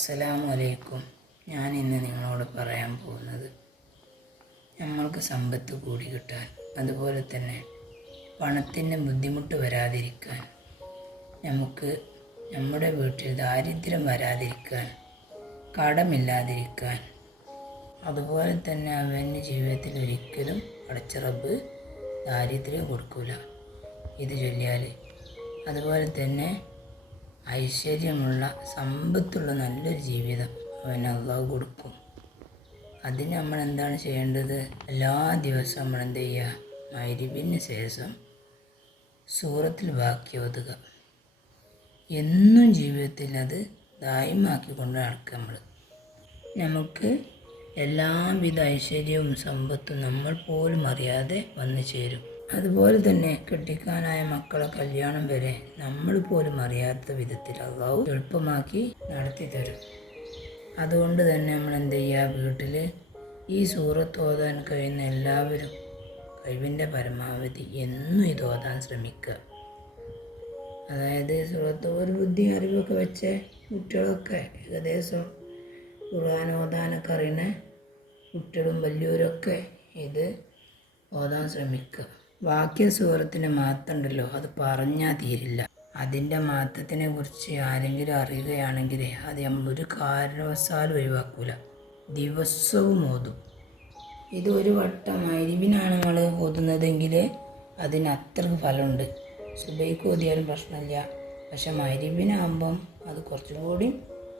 അസ്സലാമു അലൈക്കും. ഞാൻ ഇന്ന് നിങ്ങളോട് പറയാൻ പോകുന്നത് നമ്മൾക്ക് സമ്പത്ത് കൂടി കിട്ടാൻ അതുപോലെ തന്നെ പണത്തിന് ബുദ്ധിമുട്ട് വരാതിരിക്കാൻ നമുക്ക് നമ്മുടെ വീട്ടിൽ ദാരിദ്ര്യം വരാതിരിക്കാൻ കടമില്ലാതിരിക്കാൻ അതുപോലെ തന്നെ അവന്റെ ജീവിതത്തിൽ ഒരിക്കലും അടച്ച ദാരിദ്ര്യം കൊടുക്കൂല. ഇത് ചൊല്ലിയാൽ അതുപോലെ തന്നെ ഐശ്വര്യമുള്ള സമ്പത്തുള്ള നല്ലൊരു ജീവിതം അവൻ അള്ളാഹു കൊടുക്കും. അതിന് നമ്മൾ എന്താണ് ചെയ്യേണ്ടത്? എല്ലാ ദിവസവും നമ്മൾ എന്ത് ചെയ്യുക? മൈരിബിന് ശേഷം സൂറത്തിൽ ബാക്കി ഒതുക എന്നും ജീവിതത്തിൽ അത് ദായമാക്കി കൊണ്ട് നടക്കുക നമ്മൾ. നമുക്ക് എല്ലാവിധ ഐശ്വര്യവും സമ്പത്തും നമ്മൾ പോലും അറിയാതെ വന്നു ചേരും. അതുപോലെ തന്നെ കെട്ടിക്കാനായ മക്കളെ കല്യാണം വരെ നമ്മൾ പോലും അറിയാത്ത വിധത്തിൽ അള്ളാഹു എളുപ്പമാക്കി നടത്തി തരും. അതുകൊണ്ട് തന്നെ നമ്മൾ എന്ത് ചെയ്യുക? വീട്ടിൽ ഈ സൂറത്ത് ഓതാൻ കഴിയുന്ന എല്ലാവരും കഴിവിന്റെ പരമാവധി എന്നും ഇത് ഓതാൻ ശ്രമിക്കുക. അതായത് സുഹൃത്ത് ഒരു ബുദ്ധി അറിവൊക്കെ വെച്ച് കുട്ടികളൊക്കെ ഏകദേശം ഖുർആൻ ഓതാനൊക്കെ അറിയുന്ന കുട്ടികളും വലിയവരൊക്കെ ഇത് ഓതാൻ ശ്രമിക്കുക. വാക്യ സൂറത്തിന്റെ മാത്രം അത് പറഞ്ഞാൽ തീരില്ല. അതിന്റെ മാറ്റത്തിനെ കുറിച്ച് ആരെങ്കിലും അറിയുകയാണെങ്കിൽ അത് നമ്മൾ ഒരു കാരണവശാലും ഒഴിവാക്കൂല. ദിവസവും ഓതും. ഇത് ഒരു വട്ടം അരിവിനാണ് നമ്മൾ ഓതുന്നതെങ്കിൽ അതിന് അത്ര ഫലമുണ്ട്. സുബൈക്ക് ഓതിയാലും പ്രശ്നമില്ല. പക്ഷെ മരിവിനാകുമ്പം അത് കുറച്ചും കൂടി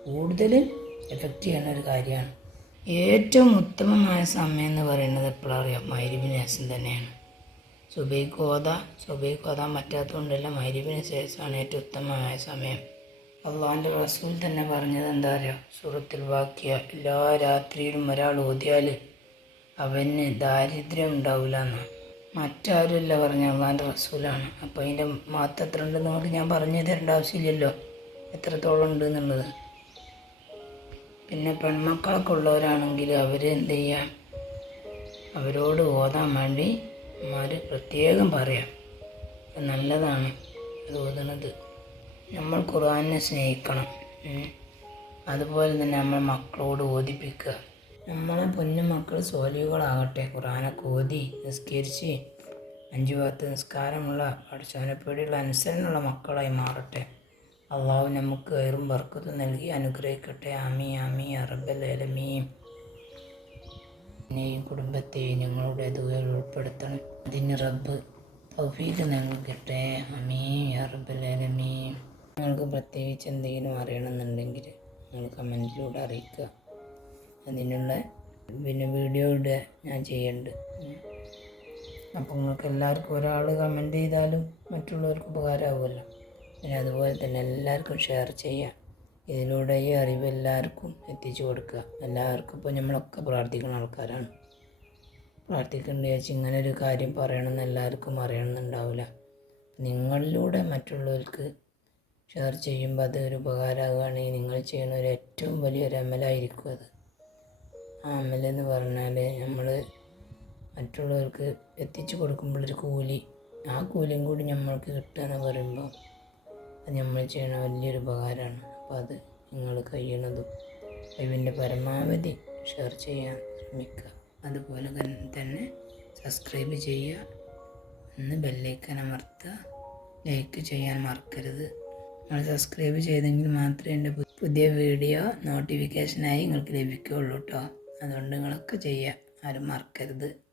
കൂടുതൽ എഫക്റ്റ് ചെയ്യുന്ന ഒരു കാര്യമാണ്. ഏറ്റവും ഉത്തമമായ സമയം എന്ന് പറയുന്നത് എപ്പോഴും അറിയാം? മൈരിബിന് ശേഷം തന്നെയാണ്. സുബൈക്ക് സുബൈക്കോത സുബൈക്ക് ഓതാൻ പറ്റാത്തതുകൊണ്ടല്ല ശേഷമാണ് ഏറ്റവും ഉത്തമമായ സമയം. അള്ളാഹന്റെ റസൂൽ തന്നെ പറഞ്ഞത് എന്താ പറയുക സുഹൃത്തിൽ വാക്കിയ എല്ലാ രാത്രിയിലും ഒരാൾ ഓതിയാൽ അവന് ദാരിദ്ര്യം ഉണ്ടാവില്ല എന്നാണ് മറ്റാരുമല്ല പറഞ്ഞ അള്ളാഹിന്റെ റസൂലാണ്. അപ്പോൾ അതിന്റെ മാത്രം എത്ര ഉണ്ടെന്ന് നമുക്ക് ഞാൻ പറഞ്ഞു തരേണ്ട ആവശ്യമില്ലല്ലോ. എത്രത്തോളം ഉണ്ട് എന്നുള്ളത്. പിന്നെ പെൺമക്കളൊക്കെ ഉള്ളവരാണെങ്കിൽ അവർ എന്ത് ചെയ്യുക അവരോട് ഓതാൻ വേണ്ടി അമ്മമാർ പ്രത്യേകം പറയാം. നല്ലതാണ്. ഓതുന്നത്. നമ്മൾ ഖുർആനെ സ്നേഹിക്കണം. അതുപോലെ തന്നെ നമ്മൾ മക്കളോട് ഓതിപ്പിക്കുക. നമ്മളെ പൊന്നു മക്കൾ സോലികളാകട്ടെ ഖുർആാനൊക്കെ ഓതി നിസ്കരിച്ച് അഞ്ചു ഭാഗത്ത് നിസ്കാരമുള്ള പഠിച്ചവനെപ്പേടിയുള്ള അനുസരണമുള്ള മക്കളായി മാറട്ടെ. അള്ളാഹു നമുക്ക് കയറും വർക്കത്ത് നൽകി അനുഗ്രഹിക്കട്ടെ. ആമി ആമി അറബൽ അലമീം എന്നെയും കുടുംബത്തെയും ഞങ്ങളുടെ ദുഃഖയിൽ ഉൾപ്പെടുത്തണം. അതിന് റബ്ബ് തൗഫീഖ് നൽകട്ടെ. അമീം അറബലമീ നിങ്ങൾക്ക് പ്രത്യേകിച്ച് എന്തെങ്കിലും അറിയണമെന്നുണ്ടെങ്കിൽ നിങ്ങൾ കമന്റിലൂടെ അറിയിക്കുക. അതിനുള്ള പിന്നെ വീഡിയോ ഇടുക ഞാൻ ചെയ്യുന്നുണ്ട്. അപ്പോൾ നിങ്ങൾക്ക് എല്ലാവർക്കും ഒരാൾ കമന്റ് ചെയ്താലും മറ്റുള്ളവർക്ക് ഉപകാരമാവുമല്ലോ. പിന്നെ അതുപോലെ തന്നെ എല്ലാവർക്കും ഷെയർ ചെയ്യുക. ഇതിലൂടെ ഈ അറിവ് എല്ലാവർക്കും എത്തിച്ചു കൊടുക്കുക. എല്ലാവർക്കും ഇപ്പോൾ നമ്മളൊക്കെ പ്രാർത്ഥിക്കുന്ന ആൾക്കാരാണ്. പ്രാർത്ഥിക്കേണ്ട വെച്ച് ഇങ്ങനെ ഒരു കാര്യം പറയണമെന്ന് എല്ലാവർക്കും അറിയണമെന്നുണ്ടാവില്ല. നിങ്ങളിലൂടെ മറ്റുള്ളവർക്ക് ഷെയർ ചെയ്യുമ്പോൾ അത് ഒരു ഉപകാരമാകുകയാണെങ്കിൽ നിങ്ങൾ ചെയ്യുന്ന ഒരു ഏറ്റവും വലിയൊരു അമലായിരിക്കും അത്. ആ അമലെന്ന് പറഞ്ഞാൽ നമ്മൾ മറ്റുള്ളവർക്ക് എത്തിച്ചു കൊടുക്കുമ്പോഴൊരു കൂലി ആ കൂലിയും കൂടി നമ്മൾക്ക് കിട്ടുക എന്ന് പറയുമ്പോൾ അത് നമ്മൾ ചെയ്യുന്ന വലിയൊരു ഉപകാരമാണ്. അപ്പോൾ അത് നിങ്ങൾ കഴിയണതും ലൈവിന്റെ പരമാവധി ഷെയർ ചെയ്യാൻ ശ്രമിക്കുക. അതുപോലെ തന്നെ സബ്സ്ക്രൈബ് ചെയ്യുക. ഒന്ന് ബെല്ലൈക്കൻ അമർത്തുക. ലൈക്ക് ചെയ്യാൻ മറക്കരുത്. നിങ്ങൾ സബ്സ്ക്രൈബ് ചെയ്തെങ്കിൽ മാത്രമേ എന്റെ പുതിയ വീഡിയോ നോട്ടിഫിക്കേഷനായി നിങ്ങൾക്ക് ലഭിക്കുകയുള്ളൂ കേട്ടോ. അതുകൊണ്ട് നിങ്ങളൊക്കെ ചെയ്യുക ആരും മറക്കരുത്.